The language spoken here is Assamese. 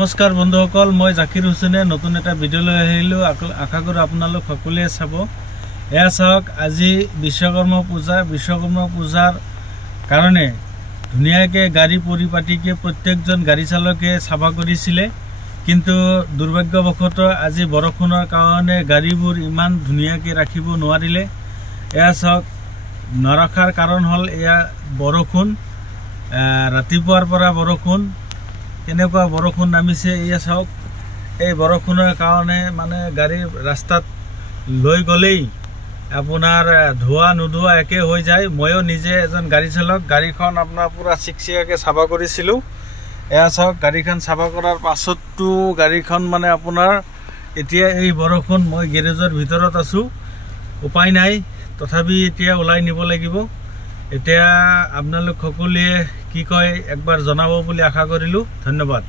নমস্কাৰ বন্ধুসকল, মই জাকিৰ হুছেইনে নতুন এটা ভিডিঅ' লৈ আহিলোঁ। আশা কৰোঁ আপোনালোক সকলোৱে চাব। এয়া চাওক, আজি বিশ্বকৰ্মা পূজাৰ কাৰণে ধুনীয়াকৈ গাড়ী পৰিপাটিকৈ প্ৰত্যেকজন গাড়ী চালকে চাফা কৰিছিলে, কিন্তু দুৰ্ভাগ্যবশতঃ আজি বৰষুণৰ কাৰণে গাড়ীবোৰ ইমান ধুনীয়াকৈ ৰাখিব নোৱাৰিলে। এয়া চাওক, নৰখাৰ কাৰণ হ'ল এয়া বৰষুণ, ৰাতিপুৱাৰ পৰা বৰষুণ, কেনেকুৱা বৰষুণ নামিছে। এয়া চাওক, এই বৰষুণৰ কাৰণে মানে গাড়ী ৰাস্তাত লৈ গ'লেই আপোনাৰ ধোৱা নোধোৱা একে হৈ যায়। ময়ো নিজে এজন গাড়ী চালক, গাড়ীখন আপোনাৰ পূৰা চিকচিকাকৈ চাফা কৰিছিলোঁ। এয়া চাওক, গাড়ীখন চাফা কৰাৰ পাছতো গাড়ীখন মানে আপোনাৰ এতিয়া এই বৰষুণ, মই গেৰেজৰ ভিতৰত আছোঁ, উপায় নাই, তথাপি এতিয়া ওলাই নিব লাগিব। এতিয়া আপোনালোক সকলোৱে কি কয় একবাৰ জনাব বুলি আশা কৰিলোঁ। ধন্যবাদ।